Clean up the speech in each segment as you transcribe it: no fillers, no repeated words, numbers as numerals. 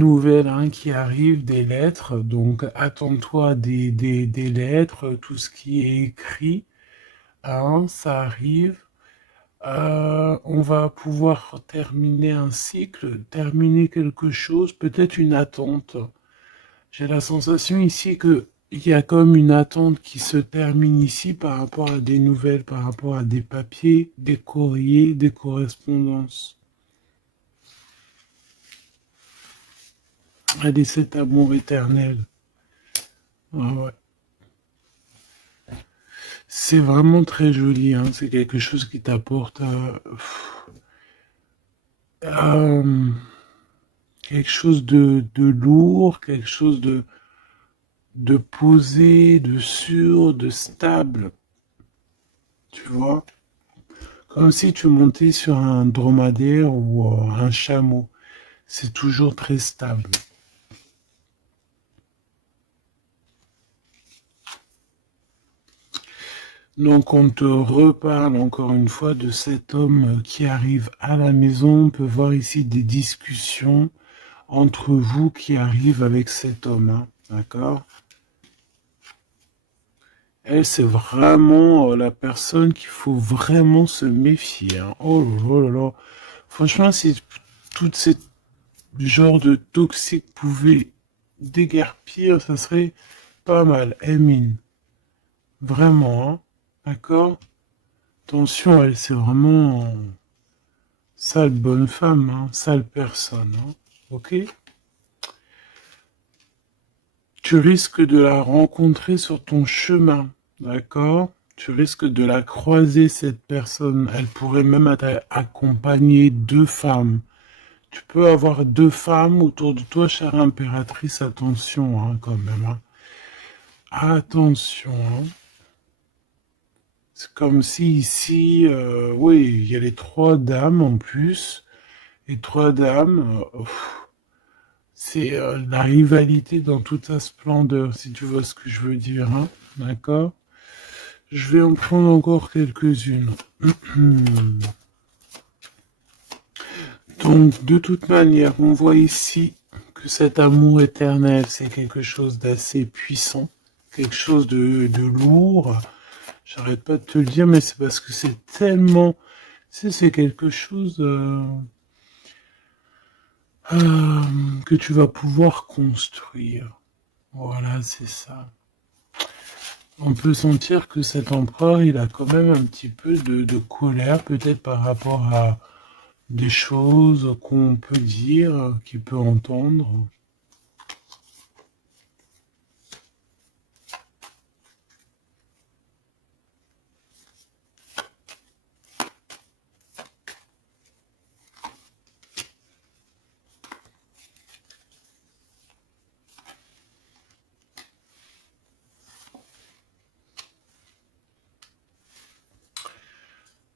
nouvelles hein, qui arrivent, des lettres. Donc, attends-toi des lettres, tout ce qui est écrit, hein, ça arrive. On va pouvoir terminer un cycle, terminer quelque chose, peut-être une attente. J'ai la sensation ici que il y a comme une attente qui se termine ici par rapport à des nouvelles, par rapport à des papiers, des courriers, des correspondances. Allez, cet amour éternel. Ah ouais. C'est vraiment très joli, hein. C'est quelque chose qui t'apporte euh, quelque chose de lourd, quelque chose de posé, de sûr, de stable. Tu vois? Comme si tu montais sur un dromadaire ou un chameau. C'est toujours très stable. Donc on te reparle encore une fois de cet homme qui arrive à la maison. On peut voir ici des discussions entre vous qui arrivent avec cet homme. Hein. D'accord? Elle, c'est vraiment la personne qu'il faut vraiment se méfier. Hein. Oh là là là. Franchement, si tout ce genre de toxique pouvait déguerpir, ça serait pas mal. Emine. Vraiment, hein. D'accord? Attention, elle, c'est vraiment sale bonne femme, hein. Sale personne. Hein. Ok? Tu risques de la rencontrer sur ton chemin. D'accord? Tu risques de la croiser, cette personne. Elle pourrait même accompagner deux femmes. Tu peux avoir deux femmes autour de toi, chère impératrice. Attention, hein, quand même. Hein. Attention. Hein. C'est comme si ici, oui, il y a les trois dames en plus. Les trois dames, c'est la rivalité dans toute sa splendeur, si tu vois ce que je veux dire. Hein. D'accord? Je vais en prendre encore quelques-unes. Donc, de toute manière, on voit ici que cet amour éternel, c'est quelque chose d'assez puissant, quelque chose de lourd. J'arrête pas de te le dire, mais c'est parce que c'est tellement... c'est quelque chose que tu vas pouvoir construire. Voilà, c'est ça. On peut sentir que cet empereur, il a quand même un petit peu de colère, peut-être par rapport à des choses qu'on peut dire, qu'il peut entendre.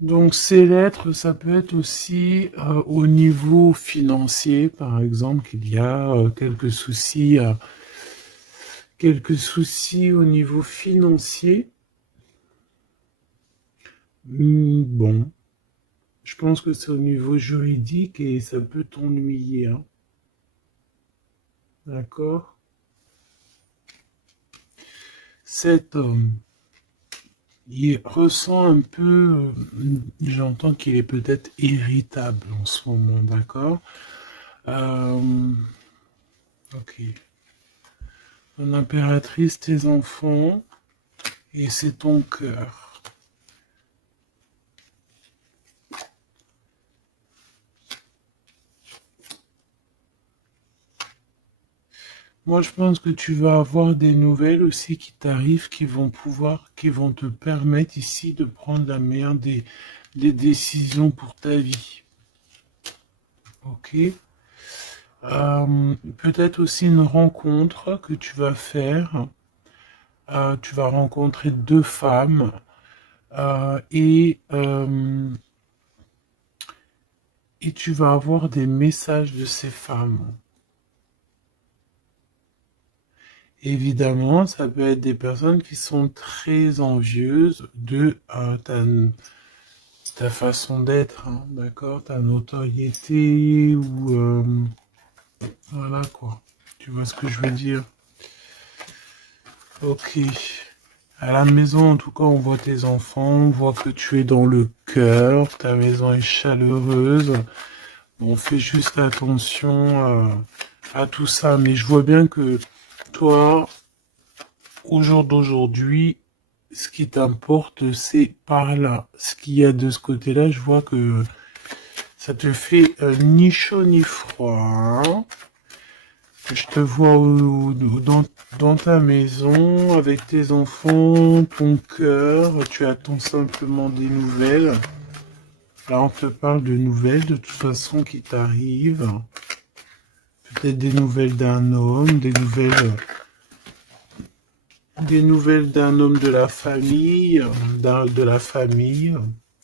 Donc ces lettres, ça peut être aussi au niveau financier, par exemple, qu'il y a quelques soucis au niveau financier. Bon, je pense que c'est au niveau juridique et ça peut t'ennuyer, hein. D'accord? Cet homme, il ressent un peu, j'entends qu'il est peut-être irritable en ce moment, d'accord? Euh, ok. Ton impératrice, tes enfants, et c'est ton cœur. Moi, je pense que tu vas avoir des nouvelles aussi qui t'arrivent, qui vont te permettre ici de prendre la meilleure des décisions pour ta vie. Ok? Peut-être aussi une rencontre que tu vas faire. Tu vas rencontrer deux femmes euh, et, euh, et tu vas avoir des messages de ces femmes. Évidemment, ça peut être des personnes qui sont très envieuses de ta façon d'être, hein, d'accord, ta notoriété ou Voilà quoi. Tu vois ce que je veux dire? Ok. À la maison, en tout cas, on voit tes enfants, on voit que tu es dans le cœur, ta maison est chaleureuse. Bon, fais juste attention à tout ça. Mais je vois bien que toi, au jour d'aujourd'hui, ce qui t'importe, c'est par là. Ce qu'il y a de ce côté-là, je vois que ça te fait ni chaud ni froid, hein. Je te vois dans ta maison, avec tes enfants, ton cœur, tu attends simplement des nouvelles. Là, on te parle de nouvelles, de toute façon, qui t'arrivent. Peut-être des nouvelles d'un homme, des nouvelles d'un homme de la famille, de la famille,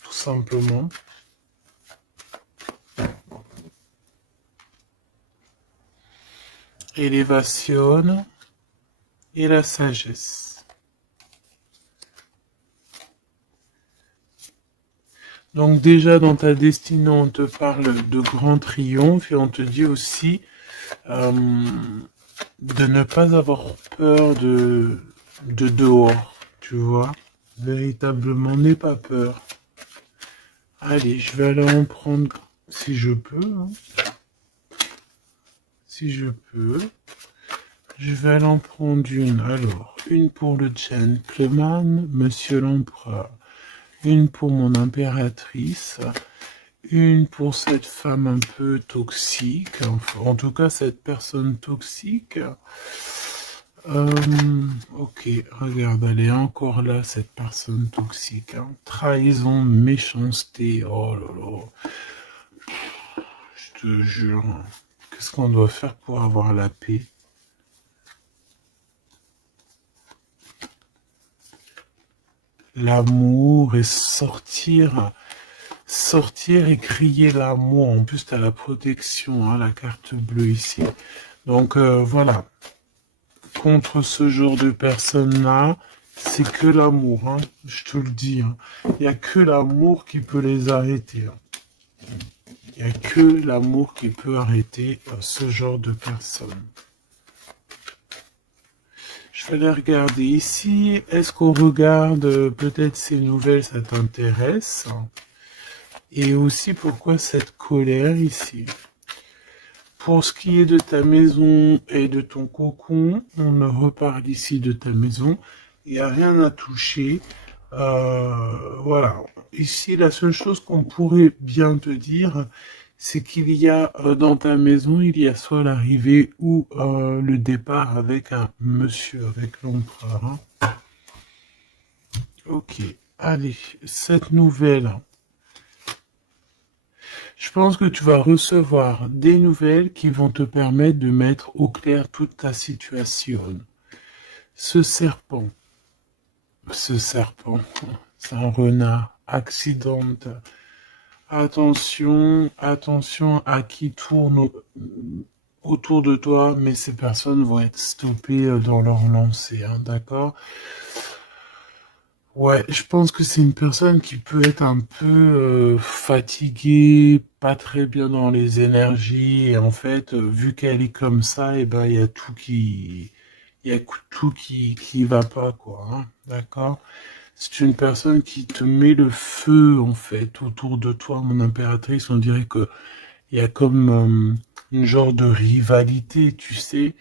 tout simplement. Élévation et la sagesse. Donc déjà dans ta destinée, on te parle de grand triomphe et on te dit aussi euh, de ne pas avoir peur de dehors, tu vois. Véritablement, n'aie pas peur. Allez, je vais aller en prendre si je peux, hein. Si je peux. Je vais aller en prendre une. Alors, une pour le gentleman, monsieur l'empereur. Une pour mon impératrice. Une pour cette femme un peu toxique. Enfin, en tout cas, cette personne toxique. Ok, regarde, elle est encore là, cette personne toxique, hein. Trahison, méchanceté, oh là là, je te jure. Qu'est-ce qu'on doit faire pour avoir la paix? L'amour et sortir et crier l'amour. En plus, tu as la protection, hein, la carte bleue ici. Donc voilà, contre ce genre de personnes-là, c'est que l'amour, hein, je te le dis, hein. Il n'y a que l'amour qui peut les arrêter, hein. Il n'y a que l'amour qui peut arrêter ce genre de personnes. Je vais les regarder ici. Est-ce qu'on regarde peut-être ces nouvelles, ça t'intéresse? Et aussi pourquoi cette colère ici? Pour ce qui est de ta maison et de ton cocon, on reparle ici de ta maison. Il n'y a rien à toucher. Voilà. Ici, la seule chose qu'on pourrait bien te dire, c'est qu'il y a dans ta maison, il y a soit l'arrivée ou le départ avec un monsieur, avec l'empereur, hein. Ok. Allez, cette nouvelle. Je pense que tu vas recevoir des nouvelles qui vont te permettre de mettre au clair toute ta situation. Ce serpent, ce serpent, c'est un renard, accidente. Attention, attention à qui tourne autour de toi, mais ces personnes vont être stoppées dans leur lancée, hein, d'accord? Ouais, je pense que c'est une personne qui peut être un peu fatiguée, pas très bien dans les énergies, et en fait, vu qu'elle est comme ça, et ben il y a il y a tout qui va pas, quoi, hein, d'accord? C'est une personne qui te met le feu, en fait, autour de toi, mon impératrice. On dirait que il y a comme une genre de rivalité, tu sais.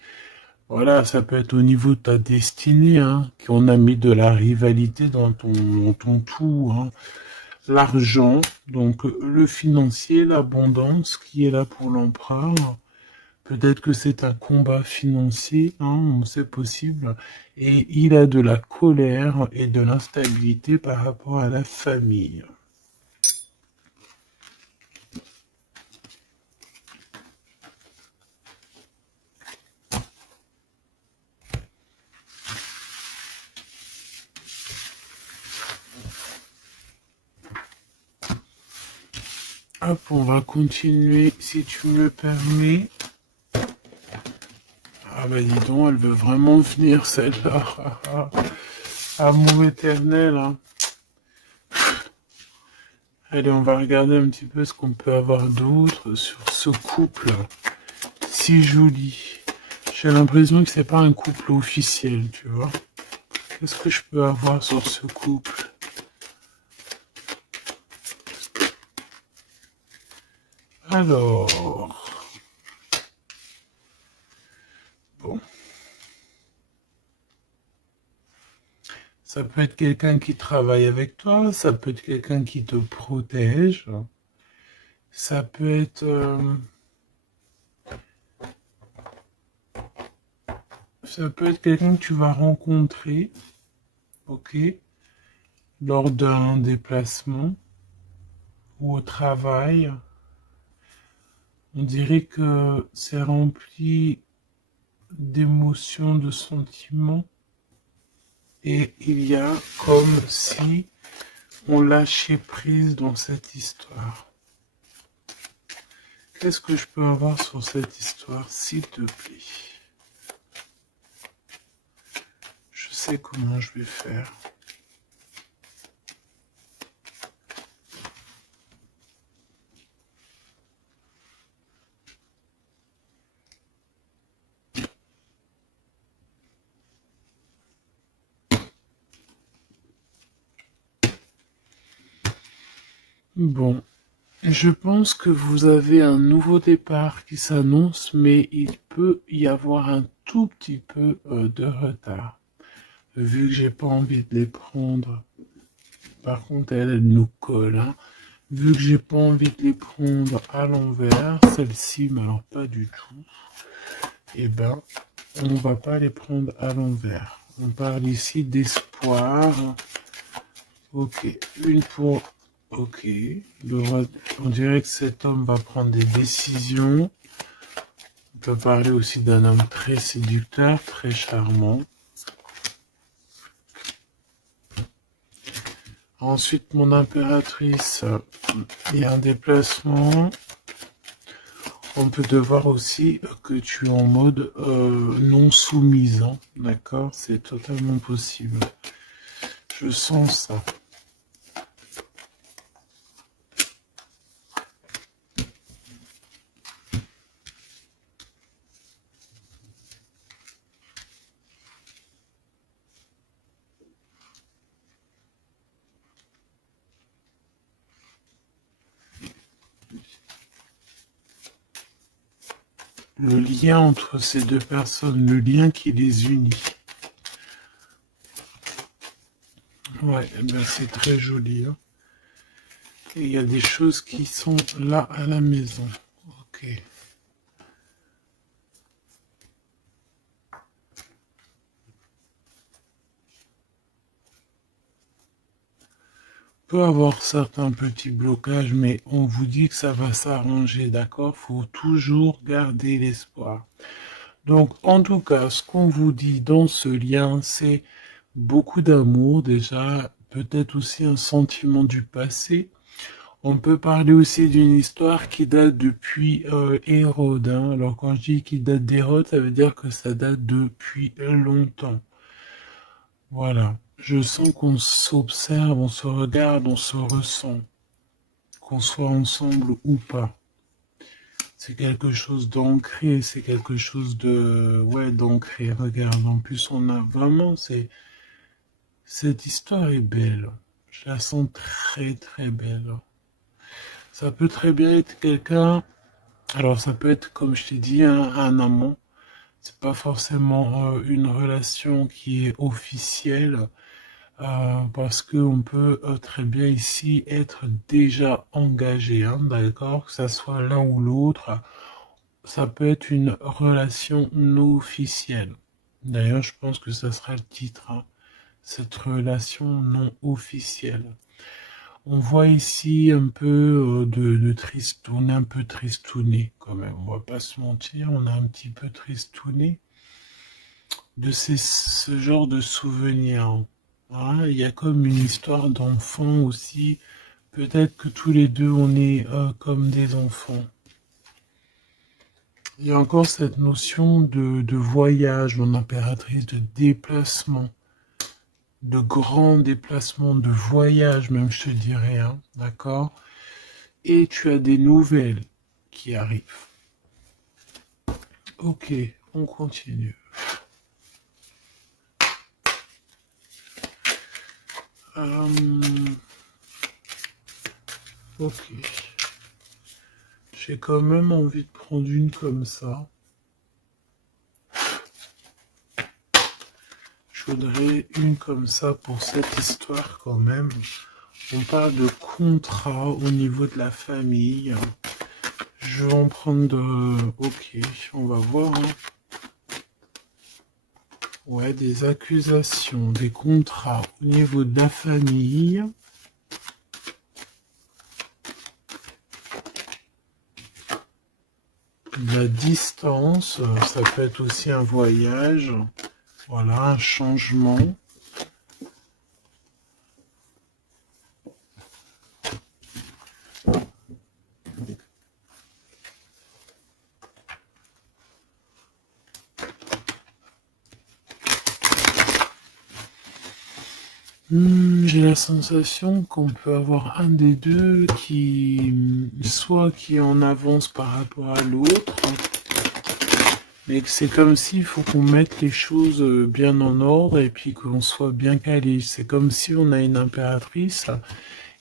Voilà, ça peut être au niveau de ta destinée, hein, qu'on a mis de la rivalité dans ton tout, hein. L'argent, donc le financier, l'abondance qui est là pour l'empereur. Peut-être que c'est un combat financier, hein, c'est possible. Et il a de la colère et de l'instabilité par rapport à la famille. Hop, on va continuer, si tu me le permets. Ah bah dis donc, elle veut vraiment venir celle-là. Amour éternel, hein. Allez, on va regarder un petit peu ce qu'on peut avoir d'autre sur ce couple. si joli. J'ai l'impression que c'est pas un couple officiel, tu vois. Qu'est-ce que je peux avoir sur ce couple? Alors, bon, ça peut être quelqu'un qui travaille avec toi, ça peut être quelqu'un qui te protège, ça peut être, quelqu'un que tu vas rencontrer, ok, lors d'un déplacement ou au travail. On dirait que c'est rempli d'émotions, de sentiments, et il y a comme si on lâchait prise dans cette histoire. Qu'est-ce que je peux avoir sur cette histoire, s'il te plaît? Je sais comment je vais faire. Bon, je pense que vous avez un nouveau départ qui s'annonce, mais il peut y avoir un tout petit peu de retard. Vu que j'ai pas envie de les prendre. Par contre, elle nous colle, hein. Vu que j'ai pas envie de les prendre à l'envers, celle-ci, mais alors pas du tout, eh ben, on va pas les prendre à l'envers. On parle ici d'espoir. Ok, une pour... Ok, on dirait que cet homme va prendre des décisions. On peut parler aussi d'un homme très séducteur, très charmant. Ensuite, mon impératrice, il y a un déplacement. On peut devoir aussi que tu es en mode non soumise, hein, d'accord? C'est totalement possible. Je sens ça. Le lien entre ces deux personnes, le lien qui les unit. Ouais, eh ben c'est très joli, hein. Et il y a des choses qui sont là à la maison. Ok. Peut avoir certains petits blocages, mais on vous dit que ça va s'arranger, d'accord? Faut toujours garder l'espoir. Donc, en tout cas, ce qu'on vous dit dans ce lien, c'est beaucoup d'amour déjà, peut-être aussi un sentiment du passé. On peut parler aussi d'une histoire qui date depuis Hérode, hein. Alors quand je dis qu'il date d'Hérode, ça veut dire que ça date depuis longtemps. Voilà. Je sens qu'on s'observe, on se regarde, on se ressent, qu'on soit ensemble ou pas. C'est quelque chose d'ancré, c'est quelque chose de, ouais, d'ancré. Regarde, en plus, on a vraiment, cette histoire est belle. Je la sens très, très belle. Ça peut très bien être quelqu'un, alors ça peut être, comme je t'ai dit, un amant. C'est pas forcément une relation qui est officielle, parce qu'on peut très bien ici être déjà engagé, hein, d'accord? Que ça soit l'un ou l'autre. Ça peut être une relation non officielle. D'ailleurs, je pense que ça sera le titre, hein, cette relation non officielle. On voit ici un peu de triste, on est un peu tristouné quand même, on va pas se mentir, on est un petit peu tristouné de ce genre de souvenirs, hein. Il y a comme une histoire d'enfant aussi, peut-être que tous les deux on est comme des enfants. Il y a encore cette notion de voyage, mon impératrice, de déplacement, de grand déplacement, de voyage même, je te dirais, hein, d'accord? Et tu as des nouvelles qui arrivent. Ok, on continue. Ok. J'ai quand même envie de prendre une comme ça. Je voudrais une comme ça pour cette histoire quand même. On parle de contrat au niveau de la famille. Je vais en prendre de... Ok, on va voir. Hein. Ouais, des accusations, des contrats au niveau de la famille. La distance, ça peut être aussi un voyage. Voilà, un changement. J'ai la sensation qu'on peut avoir un des deux qui, soit qui est en avance par rapport à l'autre, mais que c'est comme s'il faut qu'on mette les choses bien en ordre et puis qu'on soit bien calé. C'est comme si on a une impératrice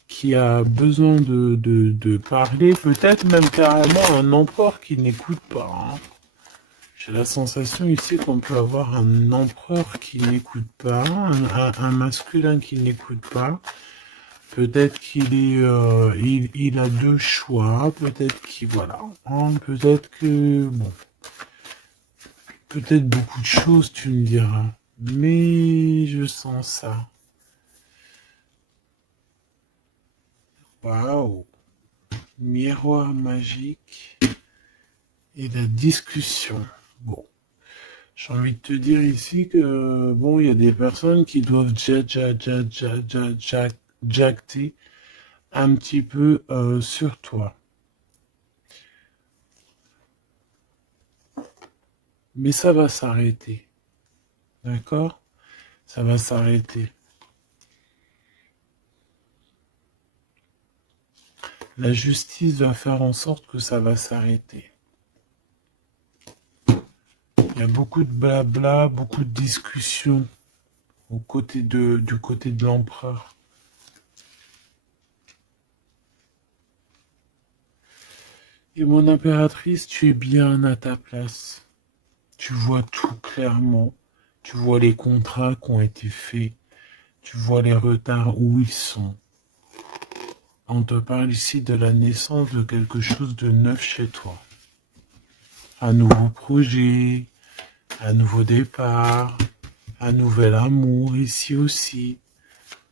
qui a besoin de parler, peut-être même carrément un empereur qui n'écoute pas. Hein. J'ai la sensation ici qu'on peut avoir un empereur qui n'écoute pas, un masculin qui n'écoute pas. Peut-être qu'il est, il a deux choix. Peut-être qu'il voilà. Hein, peut-être que bon, peut-être beaucoup de choses, tu me diras. Mais je sens ça. Waouh, miroir magique et la discussion. Bon. J'ai envie de te dire ici que, bon, il y a des personnes qui doivent jacter un petit peu sur toi. Mais ça va s'arrêter. D'accord? Ça va s'arrêter. La justice va faire en sorte que ça va s'arrêter. Il y a beaucoup de blabla, beaucoup de discussions du côté de l'empereur. Et mon impératrice, tu es bien à ta place. Tu vois tout clairement. Tu vois les contrats qui ont été faits. Tu vois les retards où ils sont. On te parle ici de la naissance de quelque chose de neuf chez toi. Un nouveau projet, un nouveau départ, un nouvel amour ici aussi.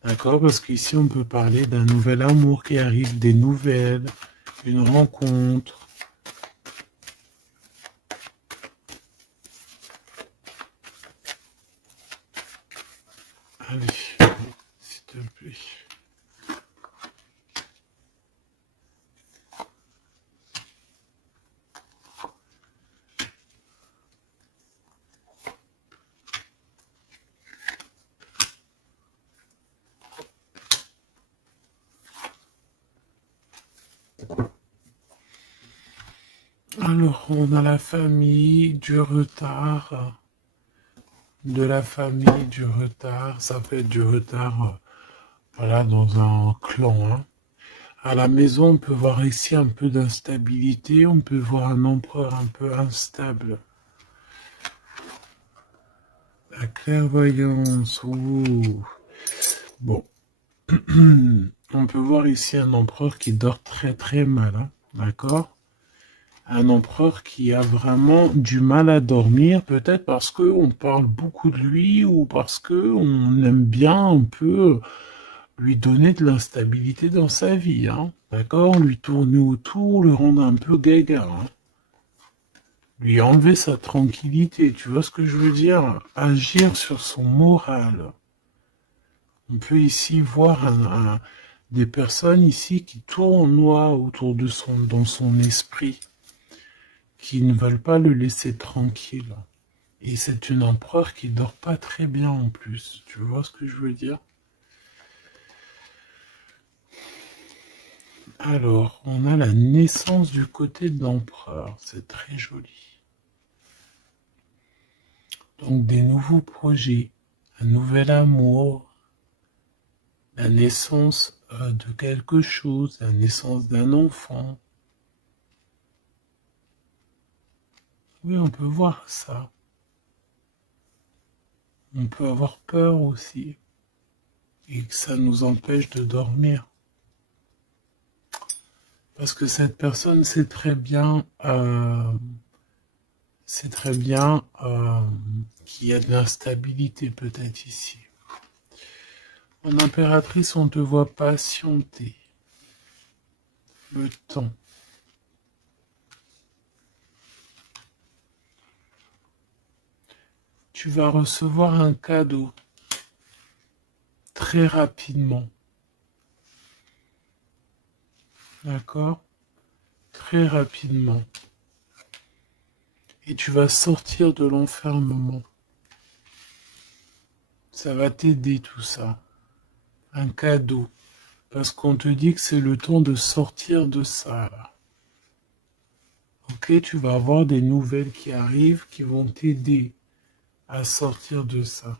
D'accord? Parce qu'ici on peut parler d'un nouvel amour qui arrive, des nouvelles, une rencontre. Allez, s'il te plaît. Alors, on a la famille, du retard, de la famille, du retard. Ça peut être du retard, voilà, dans un clan. Hein. À la maison, on peut voir ici un peu d'instabilité. On peut voir un empereur un peu instable. La clairvoyance. Ouh. Bon. On peut voir ici un empereur qui dort très très mal. Hein. D'accord? Un empereur qui a vraiment du mal à dormir, peut-être parce qu'on parle beaucoup de lui ou parce qu'on aime bien un peu lui donner de l'instabilité dans sa vie, hein. D'accord? Lui tourner autour, le rendre un peu gaga, hein. Lui enlever sa tranquillité, tu vois ce que je veux dire? Agir sur son moral. On peut ici voir des personnes ici qui tournoient autour de dans son esprit, qui ne veulent pas le laisser tranquille. Et c'est une empereur qui dort pas très bien en plus. Tu vois ce que je veux dire? Alors, on a la naissance du côté de l'empereur. C'est très joli. Donc des nouveaux projets, un nouvel amour, la naissance de quelque chose, la naissance d'un enfant. Oui, on peut voir ça. On peut avoir peur aussi et que ça nous empêche de dormir. Parce que cette personne sait très bien qu'il y a de l'instabilité peut-être ici. En impératrice, on te voit patienter le temps. Tu vas recevoir un cadeau très rapidement. D'accord? Très rapidement. Et tu vas sortir de l'enfermement. Ça va t'aider tout ça. Un cadeau. Parce qu'on te dit que c'est le temps de sortir de ça, là. Ok, tu vas avoir des nouvelles qui arrivent qui vont t'aider à sortir de ça.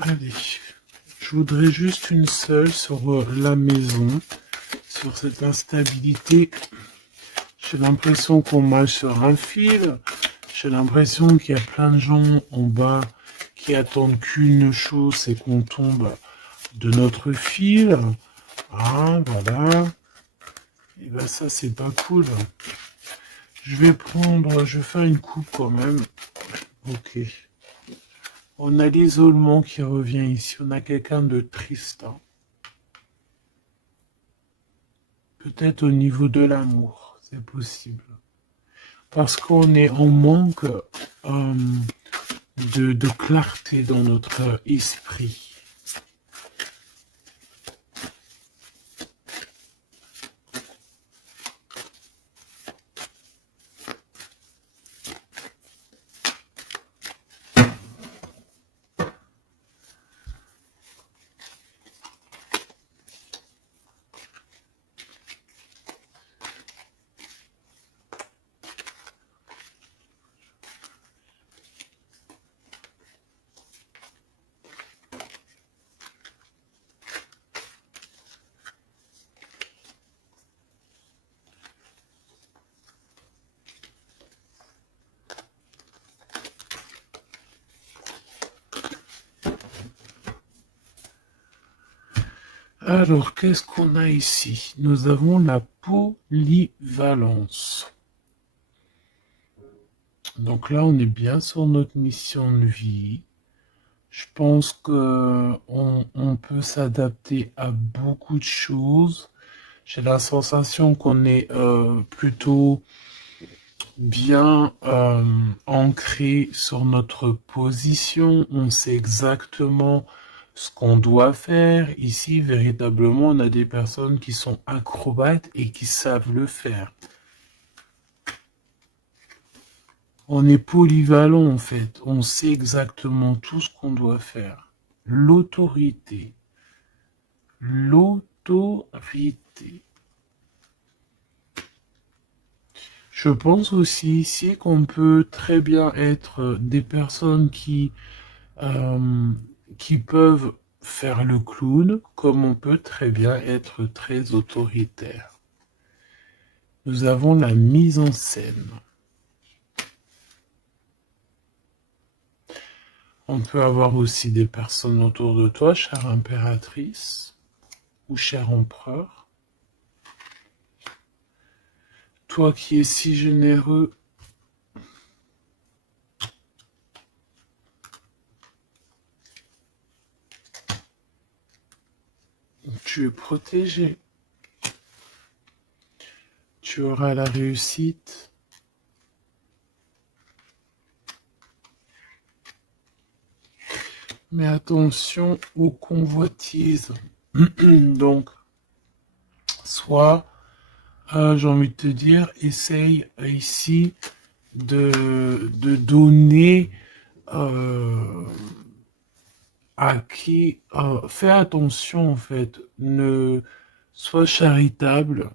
Allez, je voudrais juste une seule sur la maison, sur cette instabilité. J'ai l'impression qu'on marche sur un fil. J'ai l'impression qu'il y a plein de gens en bas qui attendent qu'une chose, c'est qu'on tombe de notre fil. Ah, voilà. Et ben ça, c'est pas cool. Je vais faire une coupe quand même. Ok. On a l'isolement qui revient ici. On a quelqu'un de triste, hein. Peut-être au niveau de l'amour, c'est possible. Parce qu'on est en manque de clarté dans notre esprit. Alors, qu'est-ce qu'on a ici? Nous avons la polyvalence. Donc là, on est bien sur notre mission de vie. Je pense que on peut s'adapter à beaucoup de choses. J'ai la sensation qu'on est plutôt bien ancré sur notre position. On sait exactement ce qu'on doit faire. Ici, véritablement, on a des personnes qui sont acrobates et qui savent le faire. On est polyvalent en fait. On sait exactement tout ce qu'on doit faire. L'autorité. L'autorité. Je pense aussi ici qu'on peut très bien être des personnes euh, qui peuvent faire le clown, comme on peut très bien être très autoritaire. Nous avons la mise en scène. On peut avoir aussi des personnes autour de toi, chère impératrice ou cher empereur. Toi qui es si généreux, tu es protégé. Tu auras la réussite. Mais attention aux convoitises. Donc, soit, j'ai envie de te dire, essaye ici de donner à qui... fais attention en fait, ne sois charitable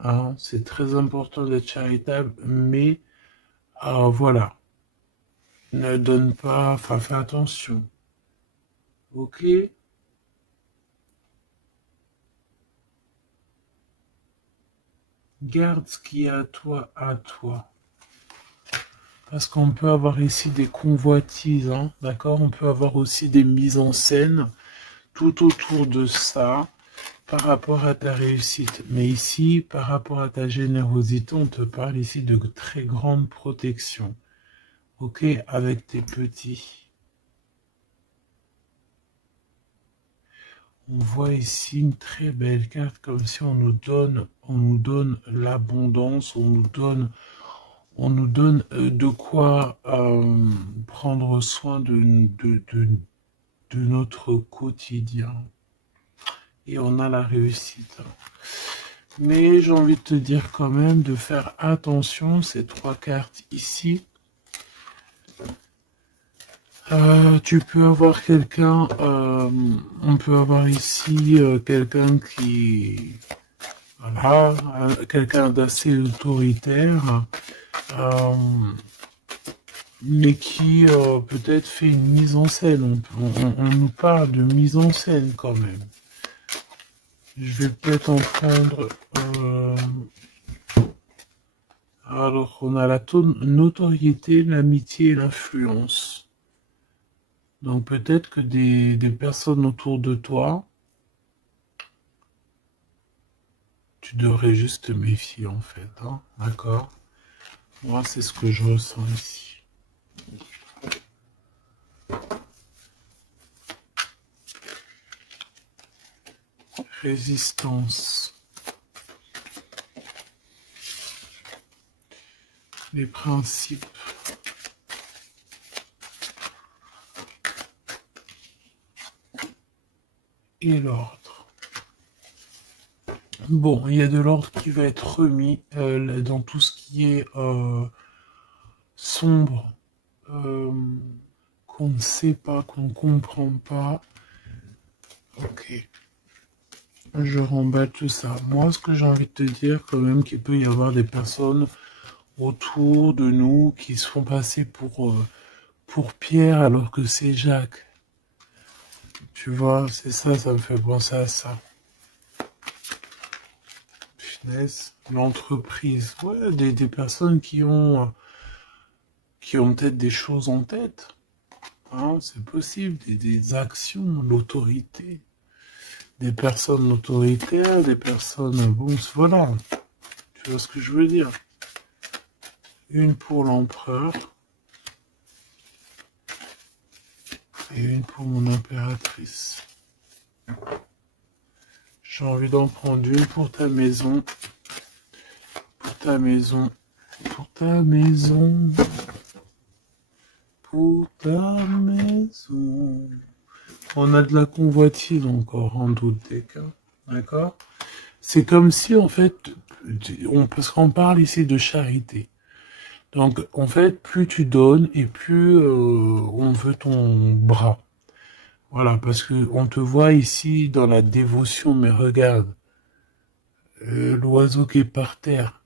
Hein, c'est très important d'être charitable, mais voilà, ne donne pas, enfin fais attention, ok? Garde ce qui est à toi. Parce qu'on peut avoir ici des convoitises, hein, d'accord? On peut avoir aussi des mises en scène tout autour de ça par rapport à ta réussite. Mais ici, par rapport à ta générosité, on te parle ici de très grande protection. Ok, avec tes petits. On voit ici une très belle carte, comme si on nous donne l'abondance, on nous donne de quoi prendre soin de notre quotidien. Et on a la réussite. Mais j'ai envie de te dire quand même de faire attention, ces trois cartes ici. Tu peux avoir quelqu'un, on peut avoir ici quelqu'un qui, voilà, quelqu'un d'assez autoritaire, euh, mais qui peut-être fait une mise en scène. On nous parle de mise en scène quand même. Je vais peut-être en prendre. Alors, on a la notoriété, l'amitié et l'influence. Donc peut-être que des personnes autour de toi, tu devrais juste te méfier en fait. Hein, d'accord? Moi, c'est ce que je ressens ici. Résistance. Les principes. Et l'ordre. Bon, il y a de l'ordre qui va être remis dans tout ce qui est sombre, euh, qu'on ne sait pas, qu'on ne comprend pas. Ok. Je remballe tout ça. Moi, ce que j'ai envie de te dire, quand même, qu'il peut y avoir des personnes autour de nous qui se font passer pour Pierre alors que c'est Jacques. Tu vois, c'est ça, ça me fait penser à ça. Finesse, l'entreprise. Ouais, des personnes qui ont peut-être des choses en tête. Hein, c'est possible, des actions, l'autorité. Des personnes autoritaires, des personnes... Bon, voilà. Tu vois ce que je veux dire? Une pour l'empereur et une pour mon impératrice. J'ai envie d'en prendre une pour ta maison. Pour ta maison. Pour ta maison. Pour ta maison. On a de la convoitise encore en doute des cas. D'accord? C'est comme si, en fait, parce qu'on parle ici de charité. Donc, en fait, plus tu donnes et plus on veut ton bras. Voilà, parce que on te voit ici dans la dévotion, mais regarde, l'oiseau qui est par terre.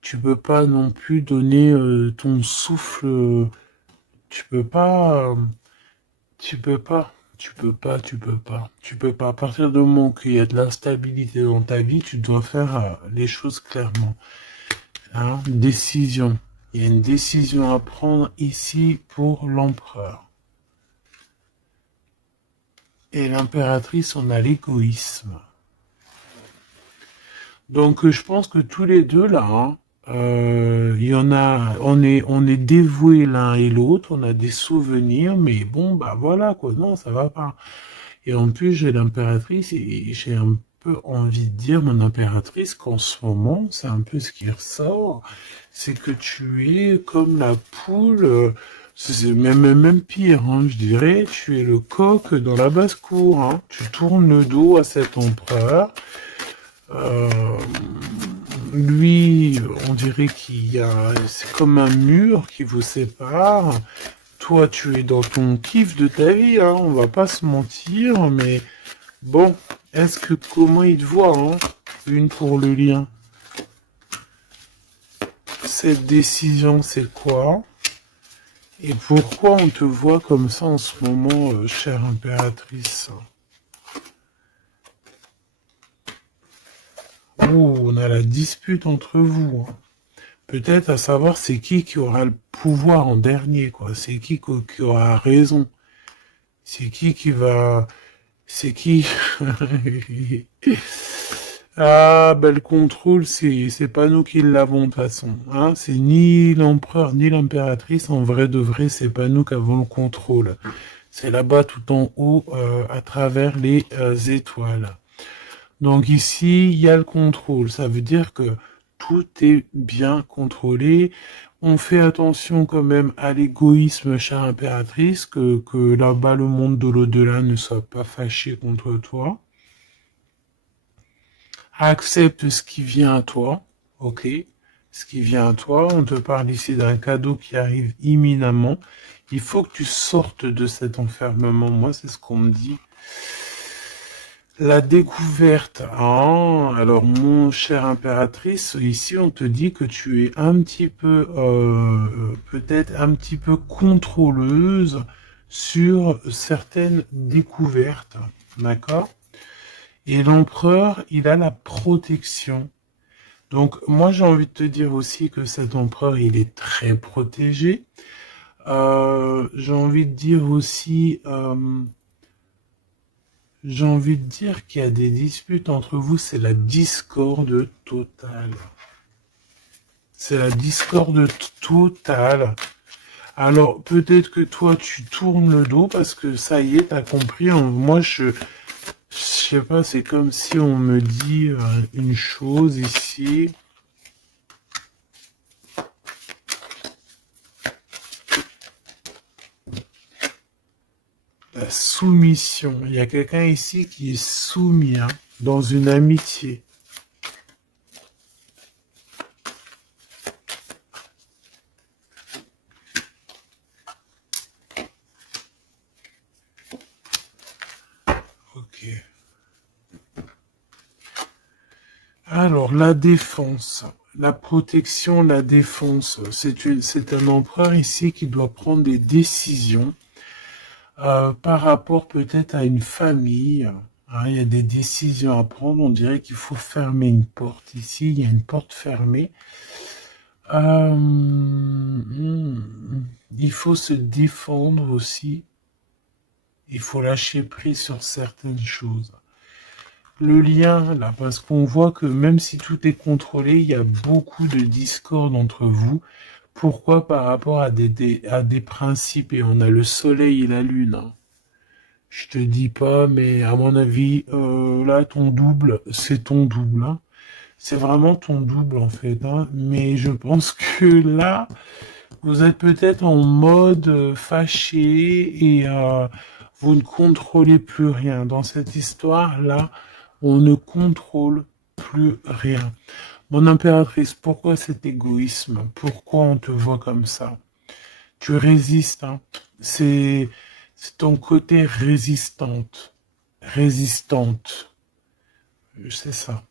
Tu peux pas non plus donner ton souffle. Tu peux pas. Tu peux pas. Tu peux pas. Tu peux pas. Tu peux pas. À partir du moment qu'il y a de l'instabilité dans ta vie, tu dois faire les choses clairement. Hein, décision. Il y a une décision à prendre ici pour l'empereur. Et l'impératrice, on a l'égoïsme. Donc je pense que tous les deux là, hein, il y en a, on est dévoués l'un et l'autre, on a des souvenirs, mais bon bah voilà quoi, non ça va pas. Et en plus j'ai l'impératrice et j'ai un peu envie de dire mon impératrice qu'en ce moment c'est un peu ce qui ressort, c'est que tu es comme la poule, c'est même pire, hein, je dirais, tu es le coq dans la basse-cour, hein, tu tournes le dos à cet empereur. Euh, Lui, on dirait qu'il y a, c'est comme un mur qui vous sépare. Toi, tu es dans ton kiff de ta vie, hein, on va pas se mentir, mais bon, est-ce que comment il te voit, hein? Une pour le lien. Cette décision, c'est quoi? Et pourquoi on te voit comme ça en ce moment, chère impératrice? Oh, on a la dispute entre vous, hein. Peut-être à savoir c'est qui aura le pouvoir en dernier, quoi. C'est qui aura raison. C'est qui va... C'est qui... Ah, ben le contrôle, c'est pas nous qui l'avons de toute façon. Hein. C'est ni l'empereur ni l'impératrice. En vrai de vrai, c'est pas nous qui avons le contrôle. C'est là-bas tout en haut, à travers les étoiles. Donc ici, il y a le contrôle. Ça veut dire que tout est bien contrôlé. On fait attention quand même à l'égoïsme, chère impératrice, que là-bas, le monde de l'au-delà ne soit pas fâché contre toi. Accepte ce qui vient à toi, ok? Ce qui vient à toi. On te parle ici d'un cadeau qui arrive imminemment. Il faut que tu sortes de cet enfermement. Moi, c'est ce qu'on me dit. La découverte. Ah, alors, mon cher impératrice, ici, on te dit que tu es un petit peu, peut-être un petit peu contrôleuse sur certaines découvertes. D'accord? Et l'empereur, il a la protection. Donc, moi, j'ai envie de te dire aussi que cet empereur, il est très protégé. J'ai envie de dire aussi, j'ai envie de dire qu'il y a des disputes entre vous, c'est la discorde totale. C'est la discorde totale. Alors, peut-être que toi, tu tournes le dos parce que ça y est, t'as compris. Moi, je sais pas, c'est comme si on me dit une chose ici. La soumission. Il y a quelqu'un ici qui est soumis, hein, dans une amitié. Ok. Alors, la défense. La protection, la défense. C'est un empereur ici qui doit prendre des décisions par rapport peut-être à une famille. Hein, il y a des décisions à prendre. On dirait qu'il faut fermer une porte ici. Il y a une porte fermée. Il faut se défendre aussi. Il faut lâcher prise sur certaines choses. Le lien, là, parce qu'on voit que même si tout est contrôlé, il y a beaucoup de discorde entre vous. Pourquoi? Par rapport à des principes. Et on a le soleil et la lune. Hein. Je te dis pas, mais à mon avis, là, ton double, c'est ton double. Hein. C'est vraiment ton double, en fait. Hein. Mais je pense que là, vous êtes peut-être en mode fâché et vous ne contrôlez plus rien. Dans cette histoire-là, on ne contrôle plus rien. Mon impératrice, pourquoi cet égoïsme? Pourquoi on te voit comme ça? Tu résistes, hein. C'est ton côté résistante. Résistante. C'est ça.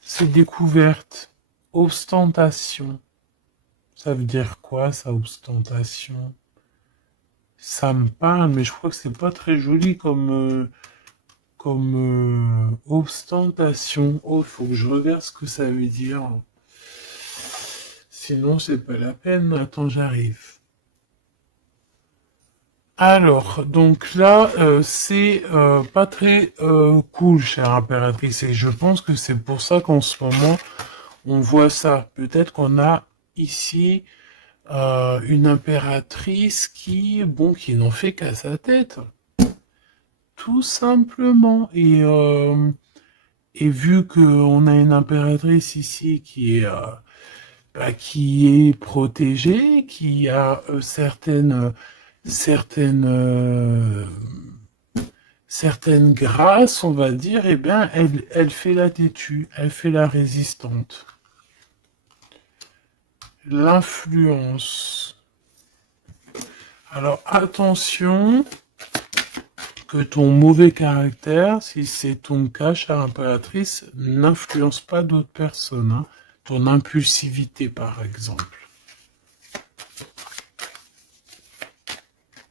C'est découverte. Ostentation. Ça veut dire quoi, ça, ostentation? Ça me parle, mais je crois que c'est pas très joli comme ostentation. Oh, il faut que je regarde ce que ça veut dire. Sinon, c'est pas la peine. Attends, j'arrive. Alors, donc là, c'est pas très cool, chère impératrice, et je pense que c'est pour ça qu'en ce moment, on voit ça. Peut-être qu'on a ici une impératrice qui n'en fait qu'à sa tête, tout simplement. Et vu qu'on a une impératrice ici qui est protégée, qui a certaines certaines grâces, on va dire, eh bien, elle fait la têtue, elle fait la résistante. L'influence. Alors attention, que ton mauvais caractère, si c'est ton cas, chère impératrice, n'influence pas d'autres personnes, hein. Ton impulsivité, par exemple.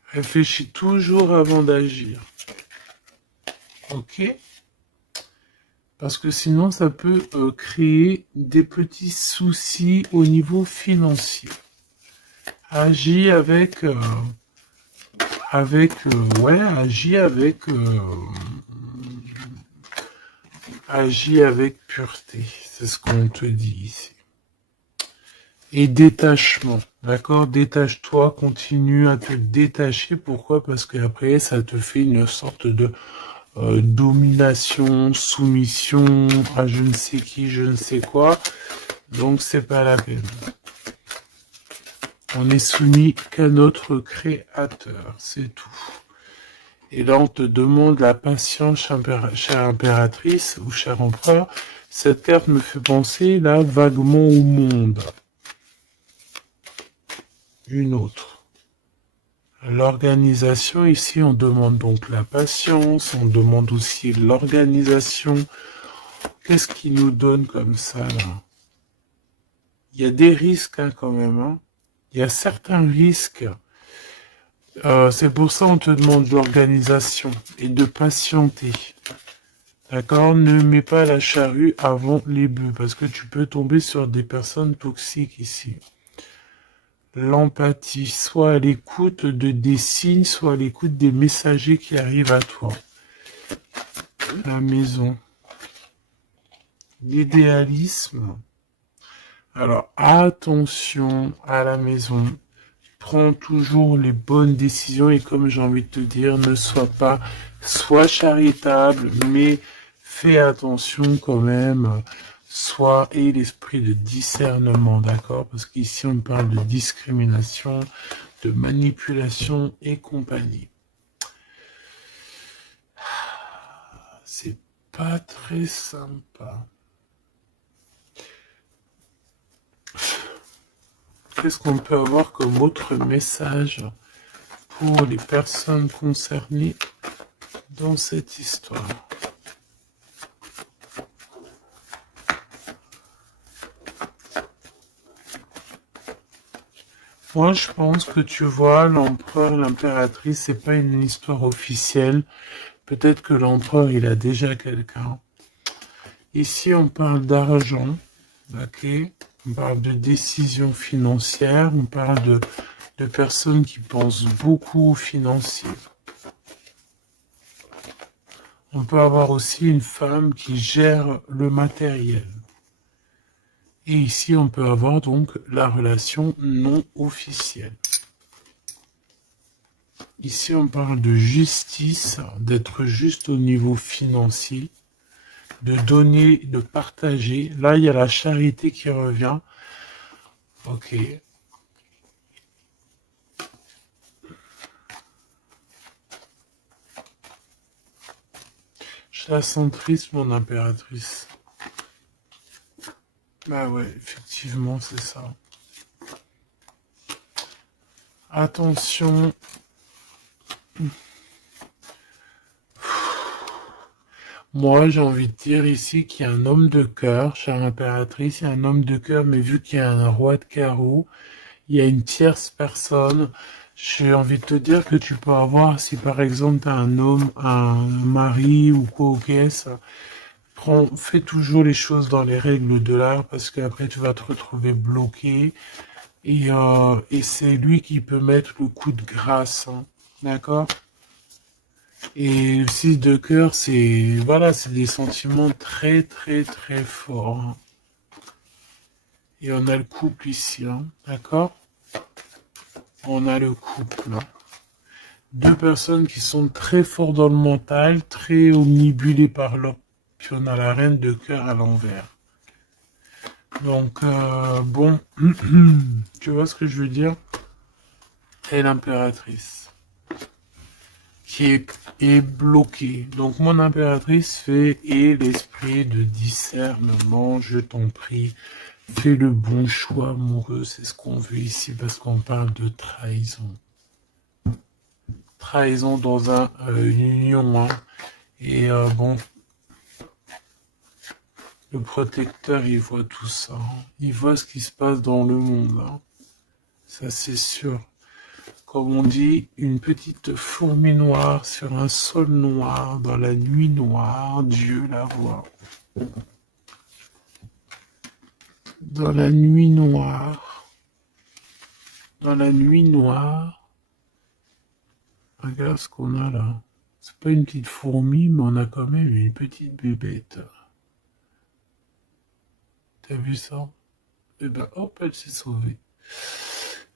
Réfléchis toujours avant d'agir. Ok? Parce que sinon, ça peut créer des petits soucis au niveau financier. Agis agis avec pureté. C'est ce qu'on te dit ici. Et détachement, d'accord? Détache-toi, continue à te détacher. Pourquoi? Parce qu'après, ça te fait une sorte de domination, soumission à je ne sais qui, je ne sais quoi. Donc, c'est pas la peine. On est soumis qu'à notre créateur, c'est tout. Et là, on te demande la patience, chère impératrice ou cher empereur. Cette carte me fait penser là vaguement au monde. Une autre. L'organisation, ici, on demande donc la patience, on demande aussi l'organisation. Qu'est-ce qui nous donne comme ça, là? Il y a des risques, hein, quand même, hein. Il y a certains risques. C'est pour ça qu'on te demande de l'organisation et de patienter. D'accord? Ne mets pas la charrue avant les bœufs, parce que tu peux tomber sur des personnes toxiques ici. L'empathie, soit à l'écoute des signes, soit à l'écoute des messagers qui arrivent à toi. La maison. L'idéalisme. Alors, attention à la maison. Prends toujours les bonnes décisions et comme j'ai envie de te dire, ne sois charitable, mais fais attention quand même. Aie l'esprit de discernement, d'accord? Parce qu'ici, on parle de discrimination, de manipulation et compagnie. C'est pas très sympa. Qu'est-ce qu'on peut avoir comme autre message pour les personnes concernées dans cette histoire? Moi, je pense que tu vois, l'empereur, l'impératrice, c'est pas une histoire officielle. Peut-être que l'empereur, il a déjà quelqu'un. Ici, on parle d'argent, ok? On parle de décisions financières, on parle de personnes qui pensent beaucoup aux financiers. On peut avoir aussi une femme qui gère le matériel. Et ici, on peut avoir donc la relation non officielle. Ici, on parle de justice, d'être juste au niveau financier, de donner, de partager. Là, il y a la charité qui revient. Ok. Je la sens triste, mon impératrice. Bah ouais, effectivement, c'est ça. Attention. Moi, j'ai envie de dire ici qu'il y a un homme de cœur, chère impératrice, il y a un homme de cœur, mais vu qu'il y a un roi de carreau, il y a une tierce personne. J'ai envie de te dire que tu peux avoir, si par exemple tu as un homme, un mari ou quoi au caisse, fais toujours les choses dans les règles de l'art parce qu'après tu vas te retrouver bloqué et c'est lui qui peut mettre le coup de grâce, hein. D'accord? Et le 6 de cœur, c'est voilà, c'est des sentiments très très très forts, hein. Et on a le couple ici, hein. D'accord? On a le couple, hein. Deux personnes qui sont très forts dans le mental, très omnibulées par l'autre. Puis on a la reine de cœur à l'envers. Donc, bon, tu vois ce que je veux dire? Et l'impératrice, qui est bloquée. Donc, mon impératrice fait, et l'esprit de discernement, je t'en prie, fais le bon choix amoureux, c'est ce qu'on veut ici, parce qu'on parle de trahison. trahison dans une union. Hein. Et bon, le protecteur, il voit tout ça. Hein. Il voit ce qui se passe dans le monde. Hein. Ça, c'est sûr. Comme on dit, une petite fourmi noire sur un sol noir, dans la nuit noire, Dieu la voit. Dans la nuit noire, regarde ce qu'on a là. C'est pas une petite fourmi, mais on a quand même une petite bébête. T'as vu ça? Et ben hop, elle s'est sauvée.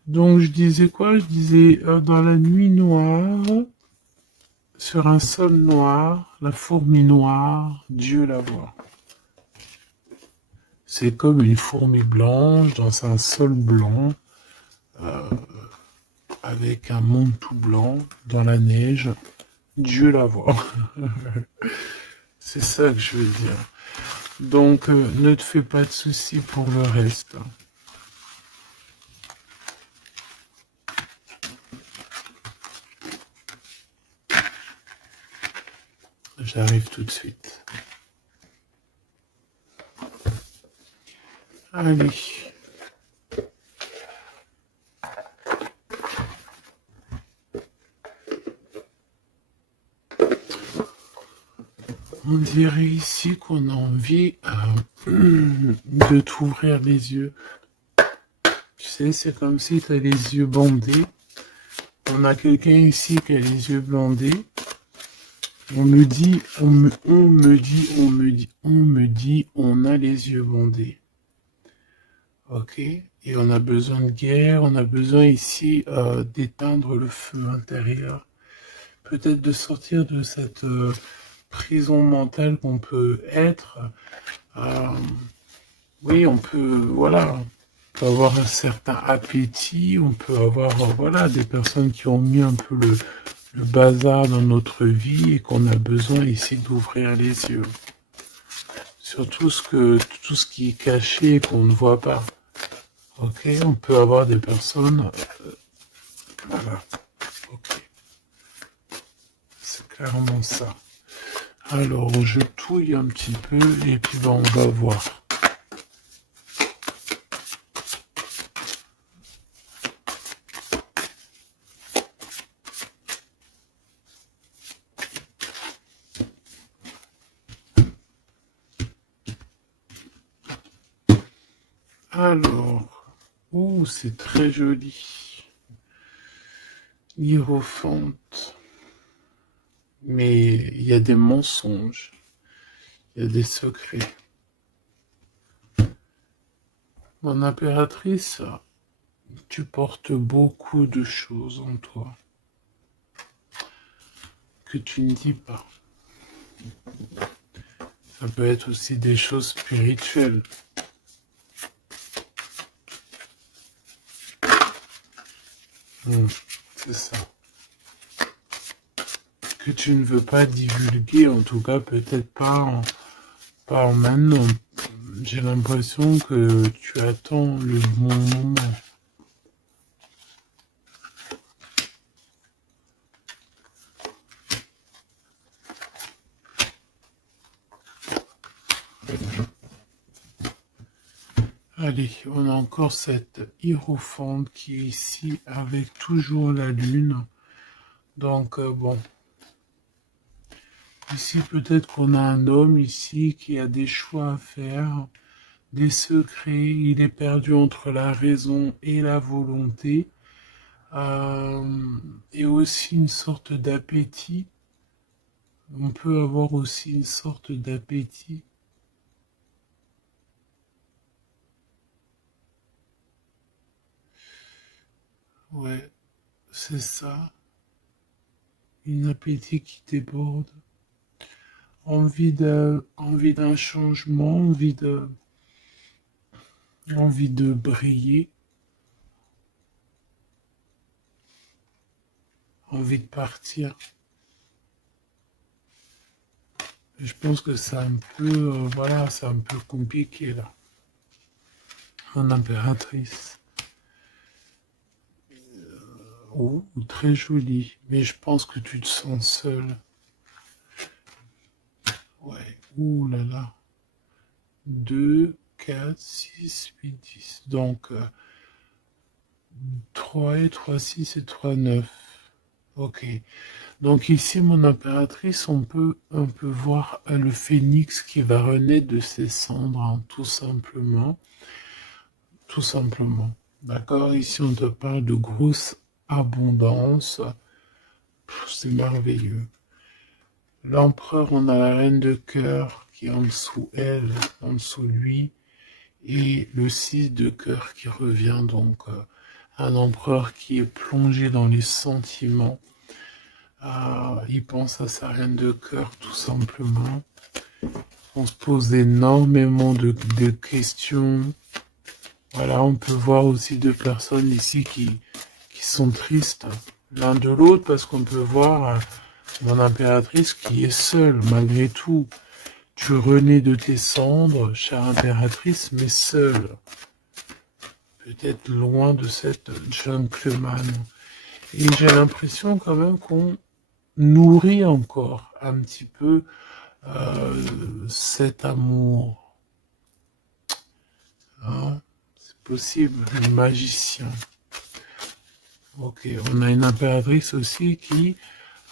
Donc je disais quoi? Je disais dans la nuit noire, sur un sol noir, la fourmi noire, Dieu la voit. C'est comme une fourmi blanche dans un sol blanc, avec un monde tout blanc, dans la neige, Dieu la voit. C'est ça que je veux dire. Donc ne te fais pas de soucis pour le reste. J'arrive tout de suite. Allez. On dirait ici qu'on a envie de t'ouvrir les yeux. Tu sais, c'est comme si tu as les yeux bandés. On a quelqu'un ici qui a les yeux bandés. On me dit, on a les yeux bandés. Ok? Et on a besoin de guerre, on a besoin ici d'éteindre le feu intérieur. Peut-être de sortir de cette prison mentale qu'on peut être. Oui, on peut, voilà, on peut avoir un certain appétit, on peut avoir, voilà, des personnes qui ont mis un peu le bazar dans notre vie et qu'on a besoin ici d'ouvrir les yeux. Sur tout ce qui est caché et qu'on ne voit pas. Ok, on peut avoir des personnes, voilà, ok, c'est clairement ça. Alors, je touille un petit peu et puis ben, on va voir. Alors, oh, c'est très joli. Hiérophante. Mais il y a des mensonges. Il y a des secrets. Mon impératrice, tu portes beaucoup de choses en toi que tu ne dis pas. Ça peut être aussi des choses spirituelles. C'est ça. Que tu ne veux pas divulguer, en tout cas peut-être pas en maintenant. J'ai l'impression que tu attends le bon moment. Allez, on a encore cette hiérophante qui est ici avec toujours la lune. Donc bon, ici peut-être qu'on a un homme ici qui a des choix à faire, des secrets, il est perdu entre la raison et la volonté, et aussi une sorte d'appétit. On peut avoir aussi une sorte d'appétit. Ouais, c'est ça. Une appétit qui déborde. Envie d'un changement, envie de briller, envie de partir. Je pense que c'est un peu, voilà, c'est un peu compliqué là. Mon impératrice. Oh, très joli. Mais je pense que tu te sens seul. Ouais. Ouh là là. 2, 4, 6, 8, 10. Donc, 3 et 3, 6 et 3, 9. Ok. Donc ici, mon impératrice, on peut voir le phénix qui va renaître de ses cendres, hein, tout simplement. Tout simplement. D'accord? Ici, on te parle de grosse abondance. C'est merveilleux. L'empereur, on a la reine de cœur qui est en dessous elle, en dessous lui, et le 6 de cœur qui revient, donc un empereur qui est plongé dans les sentiments. Il pense à sa reine de cœur tout simplement. On se pose énormément de questions. Voilà, on peut voir aussi deux personnes ici qui sont tristes l'un de l'autre parce qu'on peut voir mon impératrice qui est seule malgré tout. Tu renais de tes cendres, chère impératrice, mais seule. Peut-être loin de cette gentleman. Et j'ai l'impression quand même qu'on nourrit encore un petit peu cet amour. Hein, c'est possible, le magicien. Ok, on a une impératrice aussi qui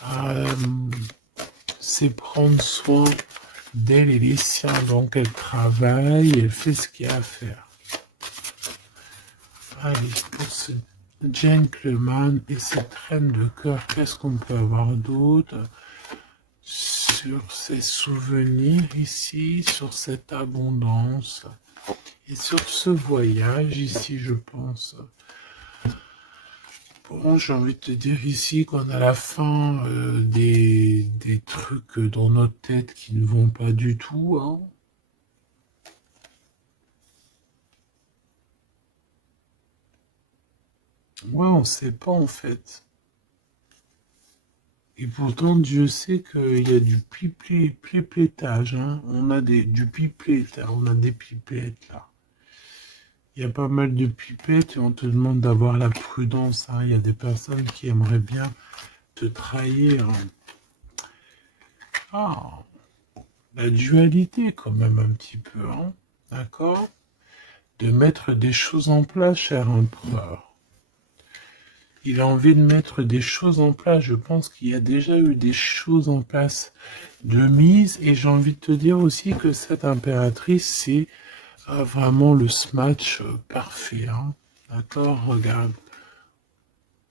euh, sait prendre soin d'elle et des siens. Donc elle travaille, elle fait ce qu'il y a à faire. Allez, pour ce gentleman et cette reine de cœur, qu'est-ce qu'on peut avoir d'autre sur ces souvenirs ici, sur cette abondance et sur ce voyage ici, je pense. Bon, j'ai envie de te dire ici qu'on a la fin des trucs dans notre tête qui ne vont pas du tout, hein. Ouais, on sait pas en fait. Et pourtant, Dieu sait qu'il y a du piplettage, hein. On a du pipelette, on a des pipettes là. Il y a pas mal de pipettes et on te demande d'avoir la prudence, hein. Il y a des personnes qui aimeraient bien te trahir. Ah, la dualité quand même un petit peu, hein. D'accord? De mettre des choses en place, cher empereur. Il a envie de mettre des choses en place. Je pense qu'il y a déjà eu des choses en place de mise. Et j'ai envie de te dire aussi que cette impératrice, c'est vraiment le smash parfait, hein. D'accord? Regarde.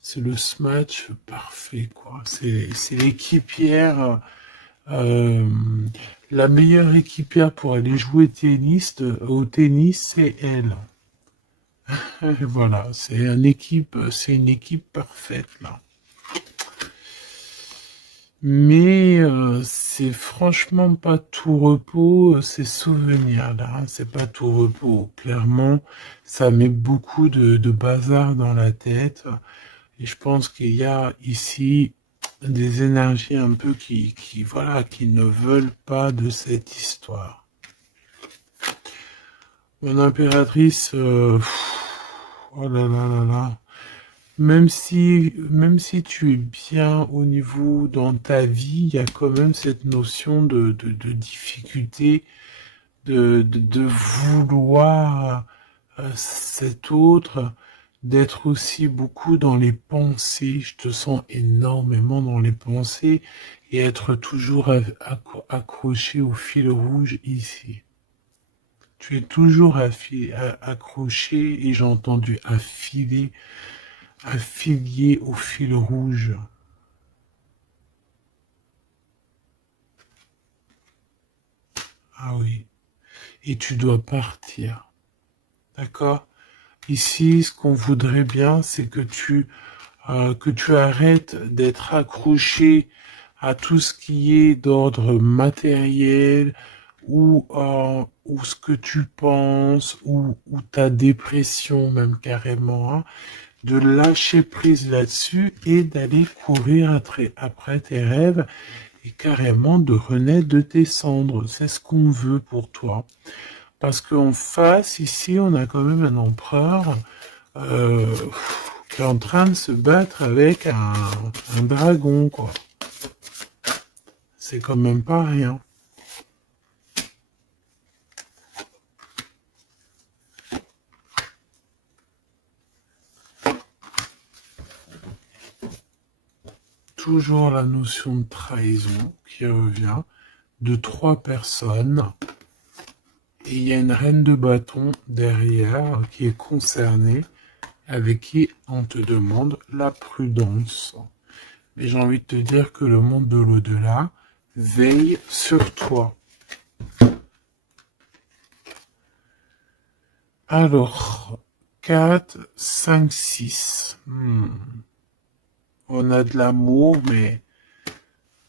C'est le smash parfait, quoi. C'est l'équipière, euh, la meilleure équipière pour aller jouer au tennis, c'est elle. Et voilà, c'est une équipe parfaite là. Mais c'est franchement pas tout repos, ces souvenirs-là, hein. C'est pas tout repos. Clairement, ça met beaucoup de bazar dans la tête. Et je pense qu'il y a ici des énergies un peu voilà, qui ne veulent pas de cette histoire. Mon impératrice, oh là là là là. Même si tu es bien au niveau dans ta vie, il y a quand même cette notion de difficulté, de vouloir cet autre, d'être aussi beaucoup dans les pensées. Je te sens énormément dans les pensées et être toujours accroché au fil rouge ici. Tu es toujours accroché et j'ai entendu affilié au fil rouge. Ah oui. Et tu dois partir. D'accord? Ici, ce qu'on voudrait bien, c'est que tu arrêtes d'être accroché à tout ce qui est d'ordre matériel ou ce que tu penses ou ta dépression même carrément, hein, de lâcher prise là-dessus et d'aller courir après tes rêves et carrément de renaître de tes cendres. C'est ce qu'on veut pour toi. Parce qu'en face, ici, on a quand même un empereur euh, qui est en train de se battre avec un dragon, quoi. C'est quand même pas rien. Toujours la notion de trahison qui revient, de 3 personnes. Et il y a une reine de bâton derrière qui est concernée, avec qui on te demande la prudence. Mais j'ai envie de te dire que le monde de l'au-delà veille sur toi. Alors, 4, 5, 6. On a de l'amour, mais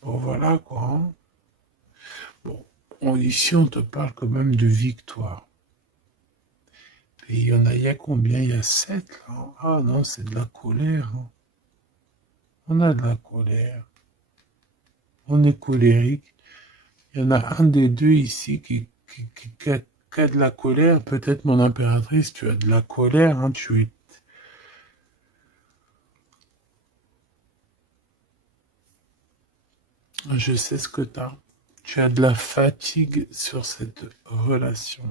bon, voilà quoi. Hein. Bon, ici, on te parle quand même de victoire. Et il y a combien? Il y a 7 là. Ah non, c'est de la colère. Hein. On a de la colère. On est colérique. Il y en a un des deux ici qui a de la colère. Peut-être mon impératrice, tu as de la colère. Hein, Je sais ce que tu as. Tu as de la fatigue sur cette relation.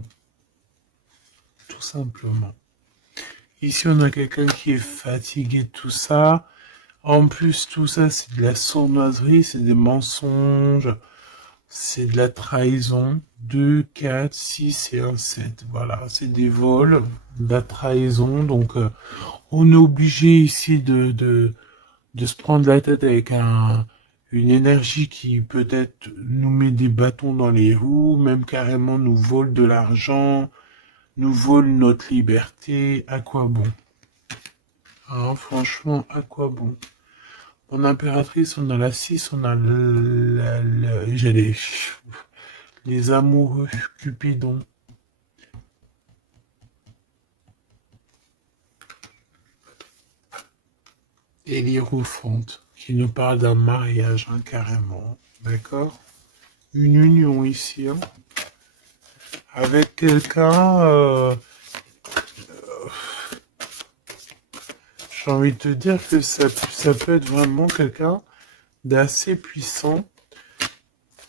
Tout simplement. Ici, on a quelqu'un qui est fatigué de tout ça. En plus, tout ça, c'est de la sournoiserie, c'est des mensonges, c'est de la trahison. 2, 4, 6 et un 7. Voilà, c'est des vols, de la trahison. Donc, on est obligé ici de se prendre la tête avec une énergie qui peut-être nous met des bâtons dans les roues, même carrément nous vole de l'argent, nous vole notre liberté. À quoi bon? Hein, franchement, à quoi bon? Mon impératrice, on a la 6, on a j'ai les amoureux, Cupidon. Et l'Hiérophante, qui nous parle d'un mariage, hein, carrément. D'accord? Une union ici, hein, avec quelqu'un, j'ai envie de te dire que ça peut être vraiment quelqu'un d'assez puissant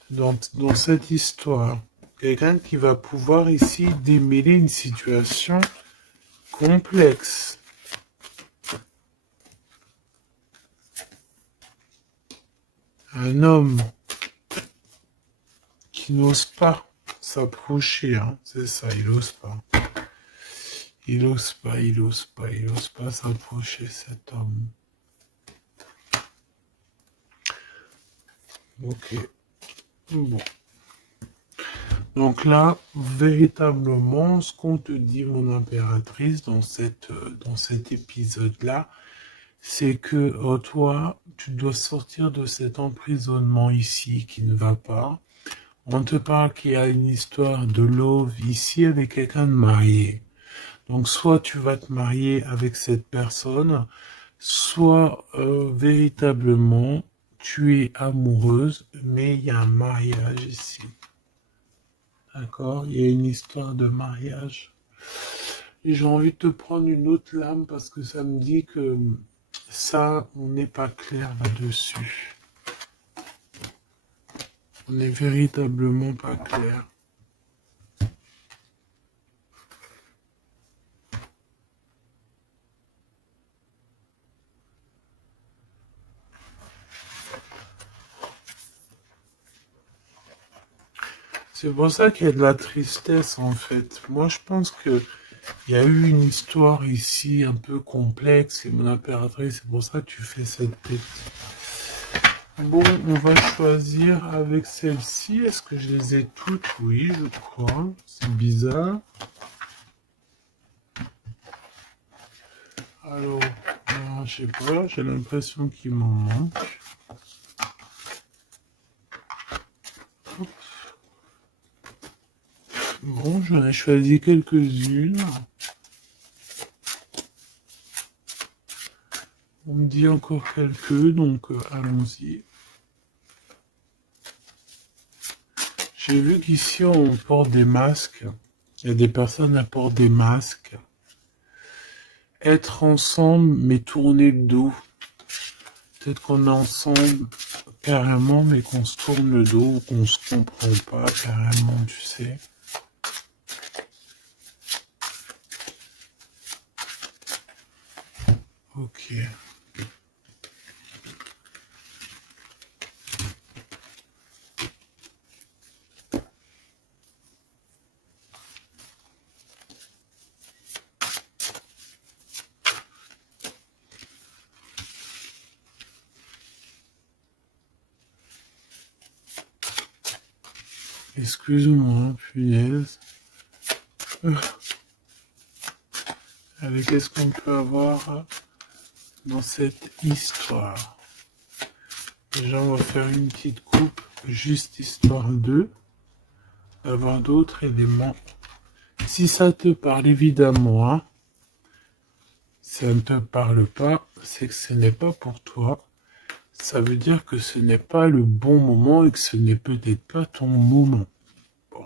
dans cette histoire. Quelqu'un qui va pouvoir ici démêler une situation complexe. Un homme qui n'ose pas s'approcher, hein, c'est ça, il n'ose pas. Il n'ose pas, il n'ose pas, il n'ose pas s'approcher, cet homme. Ok. Bon. Donc là, véritablement, ce qu'on te dit, mon impératrice, dans cet épisode-là, c'est que toi, tu dois sortir de cet emprisonnement ici qui ne va pas. On te parle qu'il y a une histoire de love ici avec quelqu'un de marié. Donc soit tu vas te marier avec cette personne, soit véritablement tu es amoureuse, mais il y a un mariage ici. D'accord? Il y a une histoire de mariage. Et j'ai envie de te prendre une autre lame parce que ça me dit que ça, on n'est pas clair là-dessus. On n'est véritablement pas clair. C'est pour ça qu'il y a de la tristesse en fait. Moi je pense que il y a eu une histoire ici un peu complexe et mon impératrice, c'est pour ça que tu fais cette tête. Bon, on va choisir avec celle-ci. Est-ce que je les ai toutes? Oui, je crois. C'est bizarre. Alors, je sais pas, j'ai l'impression qu'il m'en manque. Hop. Bon, j'en ai choisi quelques-unes. On me dit encore quelques, donc allons-y. J'ai vu qu'ici on porte des masques. Il y a des personnes qui portent des masques. être ensemble, mais tourner le dos. Peut-être qu'on est ensemble carrément, mais qu'on se tourne le dos ou qu'on se comprend pas carrément, tu sais. Ok. Excuse-moi, punaise. Allez, qu'est-ce qu'on peut avoir dans cette histoire? Déjà, on va faire une petite coupe, juste histoire d'avoir d'autres éléments. Si ça te parle, évidemment, hein. Si ça ne te parle pas, c'est que ce n'est pas pour toi. Ça veut dire que ce n'est pas le bon moment et que ce n'est peut-être pas ton moment. Bon.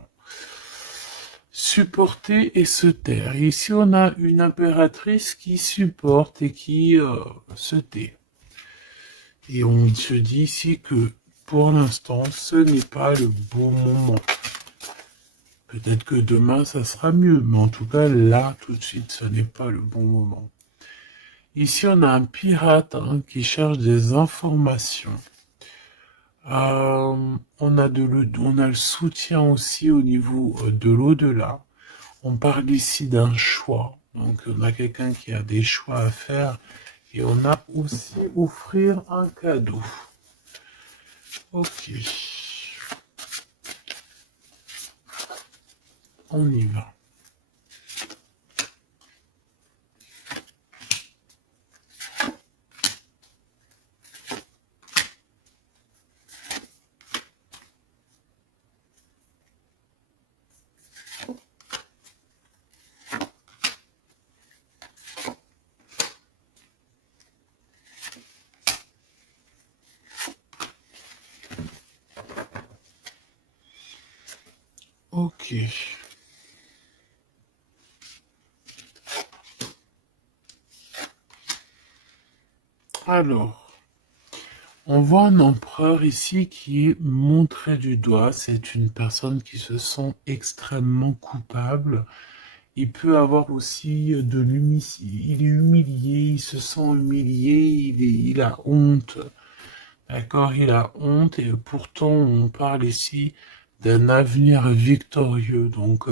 Supporter et se taire. Ici, on a une impératrice qui supporte et qui se tait. Et on se dit ici que pour l'instant, ce n'est pas le bon moment. Peut-être que demain, ça sera mieux, mais en tout cas, là, tout de suite, ce n'est pas le bon moment. Ici, on a un pirate qui cherche des informations. On a le soutien aussi au niveau de l'au-delà. On parle ici d'un choix. Donc, on a quelqu'un qui a des choix à faire. Et on a aussi offrir un cadeau. Ok. On y va. Ok. Alors, on voit un empereur ici qui est montré du doigt. C'est une personne qui se sent extrêmement coupable. Il peut avoir aussi de l'humilité. Il est humilié, il se sent humilié, il a honte. D'accord, il a honte et pourtant on parle ici d'un avenir victorieux. Donc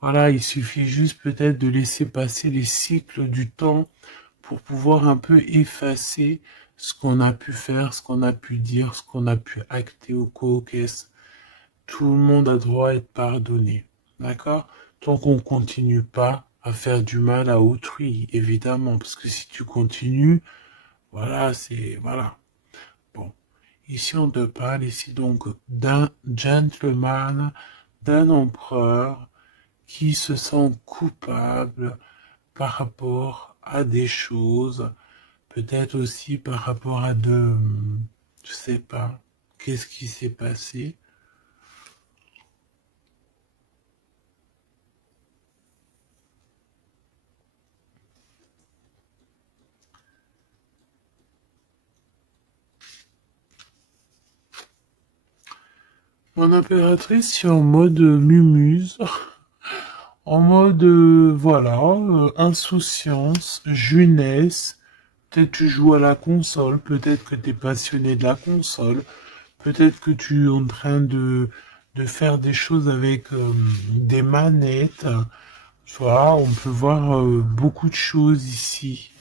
voilà, il suffit juste peut-être de laisser passer les cycles du temps pour pouvoir un peu effacer ce qu'on a pu faire, ce qu'on a pu dire, ce qu'on a pu acter au caucus. Tout le monde a droit à être pardonné. D'accord? Tant qu'on ne continue pas à faire du mal à autrui, évidemment. Parce que si tu continues, voilà, c'est... Voilà. Bon. Ici, on te parle ici donc d'un gentleman, d'un empereur qui se sent coupable par rapport à des choses, peut-être aussi par rapport à je sais pas, qu'est-ce qui s'est passé. Mon impératrice, c'est en mode mumuse, en mode, voilà, insouciance, jeunesse. Peut-être tu joues à la console, peut-être que tu es passionné de la console, peut-être que tu es en train de faire des choses avec des manettes. Tu vois, on peut voir beaucoup de choses ici.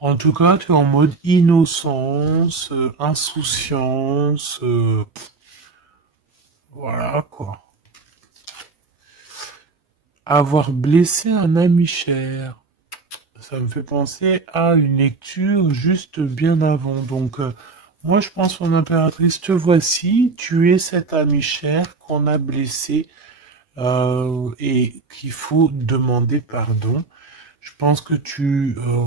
En tout cas, tu es en mode innocence, insouciance, voilà quoi. Avoir blessé un ami cher. Ça me fait penser à une lecture juste bien avant. Donc, moi, je pense, mon impératrice, te voici. Tu es cet ami cher qu'on a blessé et qu'il faut demander pardon. Je pense que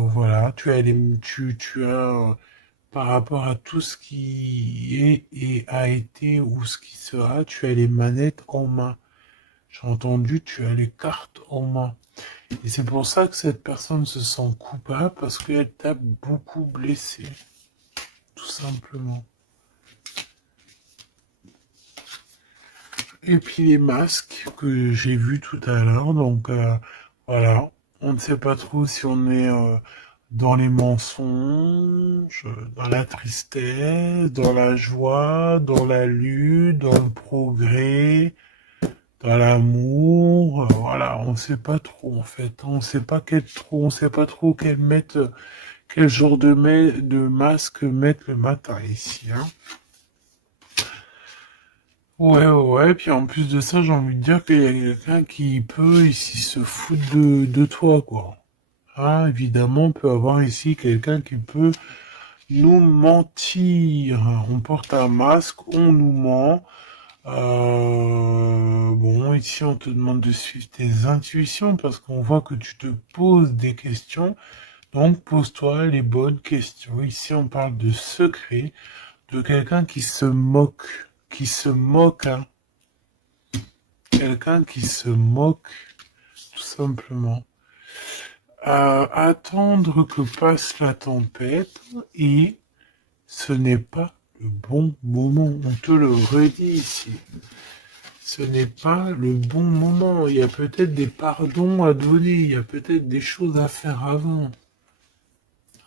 voilà, tu as, par rapport à tout ce qui est et a été ou ce qui sera, tu as les manettes en main. J'ai entendu, tu as les cartes en main. Et c'est pour ça que cette personne se sent coupable, parce qu'elle t'a beaucoup blessé. Tout simplement. Et puis les masques que j'ai vus tout à l'heure, donc voilà. On ne sait pas trop si on est dans les mensonges, dans la tristesse, dans la joie, dans la lutte, dans le progrès, dans l'amour. Voilà, on ne sait pas trop en fait. On sait pas on sait pas trop quel genre de masque mettre le matin ici, hein. Ouais, ouais, puis en plus de ça, j'ai envie de dire qu'il y a quelqu'un qui peut ici se foutre de toi, quoi. Ah, évidemment, on peut avoir ici quelqu'un qui peut nous mentir. On porte un masque, on nous ment. Bon, ici, on te demande de suivre tes intuitions parce qu'on voit que tu te poses des questions. Donc, pose-toi les bonnes questions. Ici, on parle de secret, de quelqu'un qui se moque, hein. Quelqu'un qui se moque, tout simplement. Attendre que passe la tempête et ce n'est pas le bon moment. On te le redit ici. Ce n'est pas le bon moment. Il y a peut-être des pardons à donner. Il y a peut-être des choses à faire avant.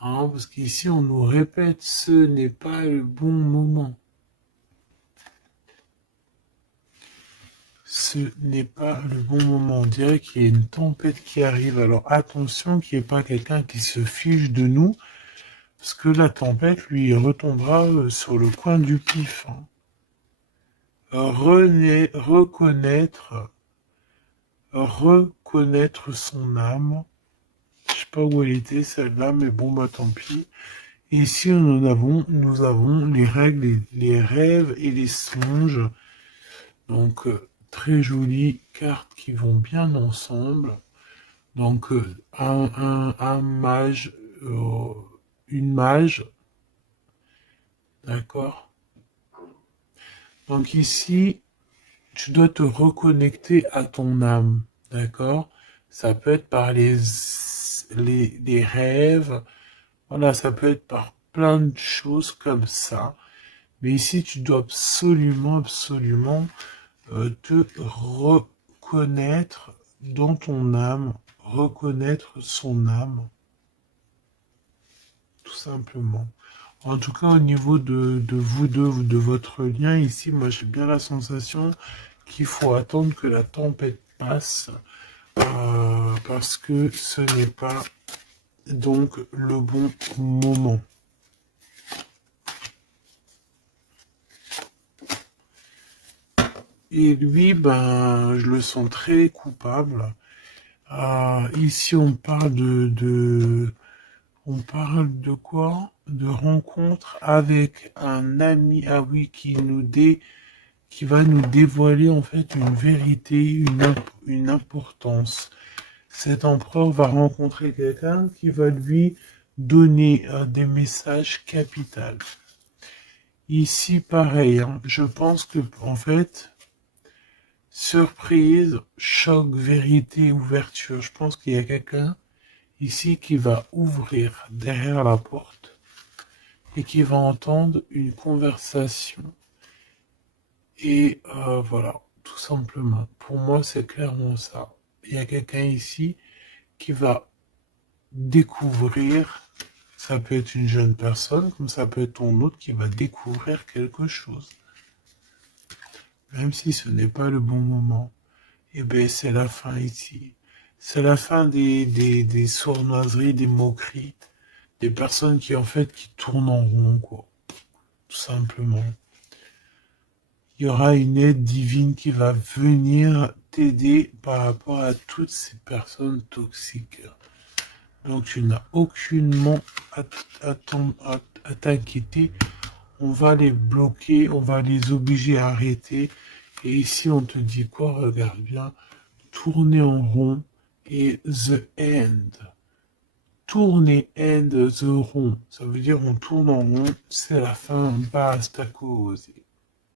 Hein, parce qu'ici, on nous répète, ce n'est pas le bon moment. Ce n'est pas le bon moment. On dirait qu'il y a une tempête qui arrive. Alors attention qu'il n'y ait pas quelqu'un qui se fiche de nous, parce que la tempête lui retombera sur le coin du pif, hein. Reconnaître son âme. Je sais pas où elle était celle-là, mais bon bah tant pis. Et ici nous avons les règles, les rêves et les songes. Donc très jolies cartes qui vont bien ensemble. Donc un mage, une mage, d'accord. Donc ici, tu dois te reconnecter à ton âme, d'accord. Ça peut être par les rêves, voilà, ça peut être par plein de choses comme ça. Mais ici, tu dois absolument, absolument te reconnaître dans ton âme, reconnaître son âme, tout simplement. En tout cas, au niveau de vous deux, de votre lien ici, moi j'ai bien la sensation qu'il faut attendre que la tempête passe, parce que ce n'est pas donc le bon moment. Et lui, ben, je le sens très coupable. Ici, on parle on parle de quoi? De rencontre avec un ami, ah oui, qui va nous dévoiler en fait une vérité, une importance. Cet empereur va rencontrer quelqu'un qui va lui donner des messages capitaux. Ici, pareil, hein, je pense que en fait, surprise, choc, vérité, ouverture. Je pense qu'il y a quelqu'un ici qui va ouvrir derrière la porte et qui va entendre une conversation. Et voilà, tout simplement. Pour moi, c'est clairement ça. Il y a quelqu'un ici qui va découvrir, ça peut être une jeune personne, comme ça peut être ton autre qui va découvrir quelque chose. Même si ce n'est pas le bon moment. Eh bien, c'est la fin ici. C'est la fin des sournoiseries, des moqueries, des personnes qui, en fait, qui tournent en rond, quoi. Tout simplement. Il y aura une aide divine qui va venir t'aider par rapport à toutes ces personnes toxiques. Donc tu n'as aucunement à t'inquiéter. On va les bloquer, on va les obliger à arrêter. Et ici on te dit quoi? Regarde bien. Tourner en rond et the end. Tourner end the rond. Ça veut dire on tourne en rond, c'est la fin, basta cause.